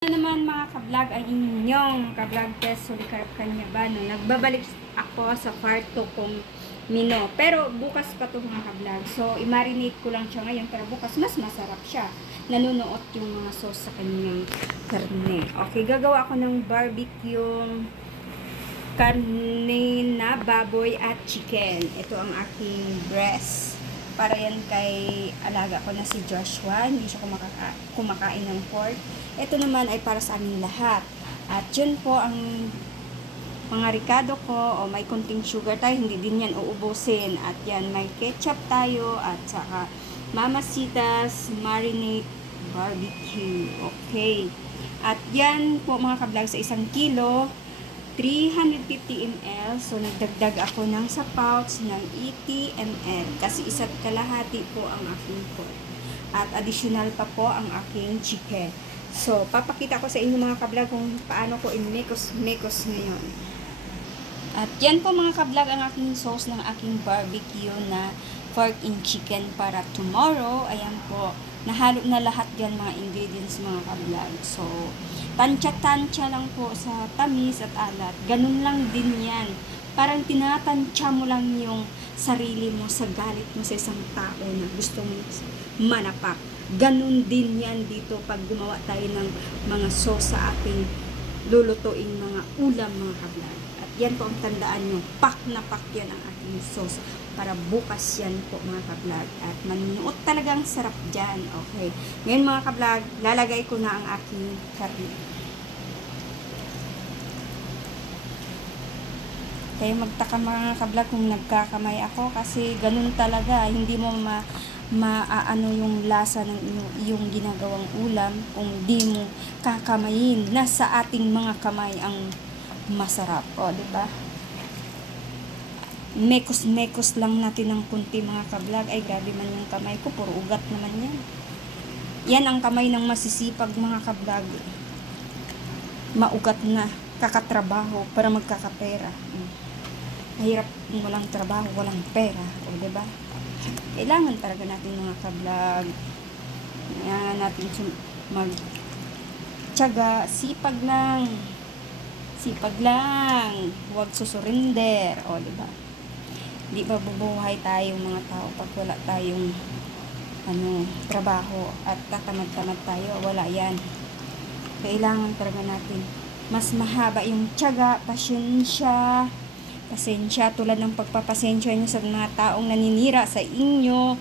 Ano naman mga ka-vlog ay inyong ka-vlog test Sulikarap Kanyabano. Nagbabalik ako sa part 2 kong mino. Pero bukas pa to mga ka-vlog. So, i-marinate ko lang siya ngayon para bukas mas masarap siya. Nanunuot yung mga sauce sa kanyang karne. Okay, gagawa ako ng barbecue karne na baboy at chicken. Ito ang aking breast. Para yan kay alaga ko na si Joshua. Hindi siya kumakain ng pork. Ito naman ay para sa aming lahat. At yun po ang mga ricado ko. O may konting sugar tayo. Hindi din yan uubusin. At yan may ketchup tayo. At saka Mamacita's marinade barbecue. Okay. At yan po mga ka-vlog sa 1 kilo. 350 ml. So, nagdagdag ako ng sa pouch ng 80 ml. Kasi isa't kalahati po ang aking pork. At additional pa po ang aking chicken. So, papakita ko sa inyo mga ka-vlog kung paano ko i-mekos ngayon. At yan po mga ka-vlog ang aking sauce ng aking barbecue na pork and chicken para tomorrow. Ayan po. Nahalo na lahat yan mga ingredients mga ka-vlog. So, tansya-tansya lang po sa tamis at alat. Ganun lang din yan. Parang tinatansya mo lang yung sarili mo sa galit mo sa isang tao na gusto mo manapak. Ganun din yan dito pag gumawa tayo ng mga sauce sa ating lulutuing mga ulam mga ka-vlog. At yan po ang tandaan nyo. Pak na pak yan ang ating sauce. Para bukas yan po mga ka-vlog. At manunuot talagang sarap dyan. Okay. Ngayon mga ka-vlog, lalagay ko na ang aking karne. Kaya magtaka mga ka-vlog kung nagkakamay ako. Kasi ganun talaga. Hindi mo maaano yung lasa ng iyong ginagawang ulam kung di mo kakamayin. Nasa ating mga kamay ang masarap. O, diba? Mekos lang natin ng kunti mga ka-vlog. Ay, grabe man yung kamay ko. Puro ugat naman yan. Yan ang kamay ng masisipag mga ka-vlog. Maugat na. Kakatrabaho para magkakapera. Mahirap kung walang trabaho, walang pera. O, diba? Kailangan talaga natin mga ka-vlog. Yan, natin magtiyaga. Sipag lang. Sipag lang. Huwag susurinder. O, diba? Di ba bubuhay tayong mga tao pag wala tayong trabaho at tatamad-tamad tayo? Wala yan. Kailangan talaga natin mas mahaba yung tiyaga, pasensya, tulad ng pagpapasensya nyo sa mga taong naninira sa inyo.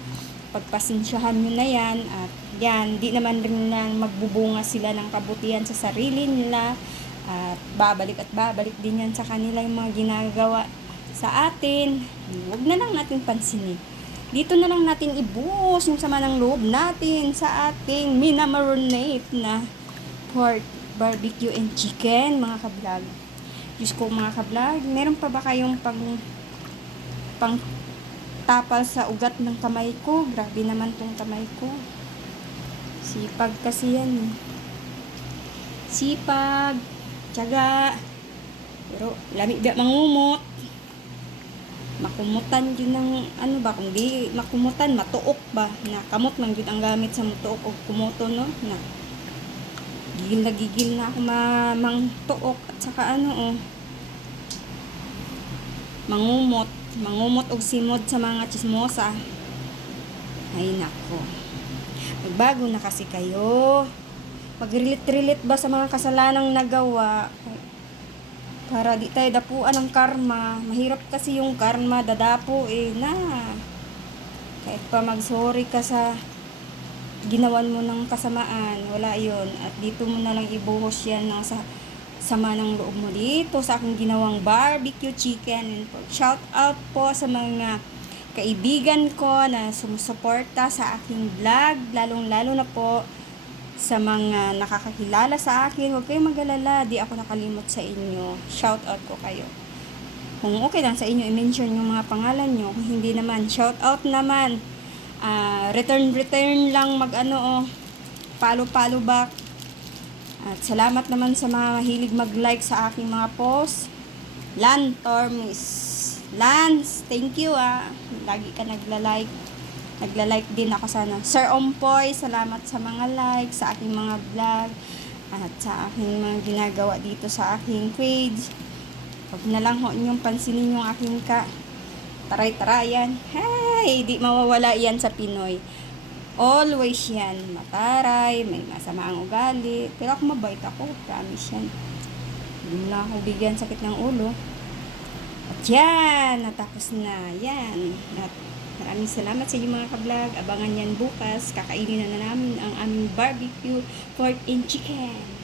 Pagpasensyahan nyo na yan at yan, di naman rin na magbubunga sila ng kabutihan sa sarili nila at babalik din yan sa kanila yung mga ginagawa sa atin. Huwag na lang natin pansinin. Dito na lang natin ibuhos yung sama ng loob natin sa ating minamarinate na pork, barbecue, and chicken, mga ka-vlog. Diyos ko mga ka-vlog, meron pa ba kayong pang tapal sa ugat ng kamay ko? Grabe naman tong kamay ko. Sipag kasi yan. Sipag, tiyaga. Pero lami ba mangumot? Makumutan yun ng kung di makumutan, matuok ba na kamot man yun ang gamit sa mutuok o kumuto no na gigil na ako mangtuok at saka mangumot og simod sa mga chismosa. Ay nako, magbago na kasi kayo, mag-relate ba sa mga kasalanang nagawa para di tayo dapuan ng karma. Mahirap kasi yung karma, dadapo na. Kahit pa mag-sorry ka sa ginawan mo ng kasamaan, wala yun. At dito mo na lang ibuhos yan sa sama ng loob mo dito sa aking ginawang barbecue chicken. Shout out po sa mga kaibigan ko na sumusuporta sa aking vlog, lalong-lalo na po sa mga nakakakilala sa akin. Huwag kayong mag-alala, di ako nakalimot sa inyo. Shout out ko kayo. Kung okay lang sa inyo, i-mention yung mga pangalan nyo. Kung hindi naman, shout out naman. Return lang follow back. At salamat naman sa mga mahilig mag-like sa aking mga post. Lance, thank you lagi ka nagla-like. Nagla-like din ako sana. Sir Ompoy, salamat sa mga like sa aking mga vlog. at sa aking mga ginagawa dito sa aking page. Huwag na lang ho inyong pansinin yung aking taray-tarayan. Hey, di mawawala yan sa Pinoy. Always yan. Mataray, may masama ang ugali. Pero ako mabait ako, promise yan. Hindi na ako bigyan sakit ng ulo. At yan, natapos na. Yan. At maraming salamat sa inyo mga ka-vlog. Abangan yan bukas. Kakainin na namin ang aming barbecue pork and chicken.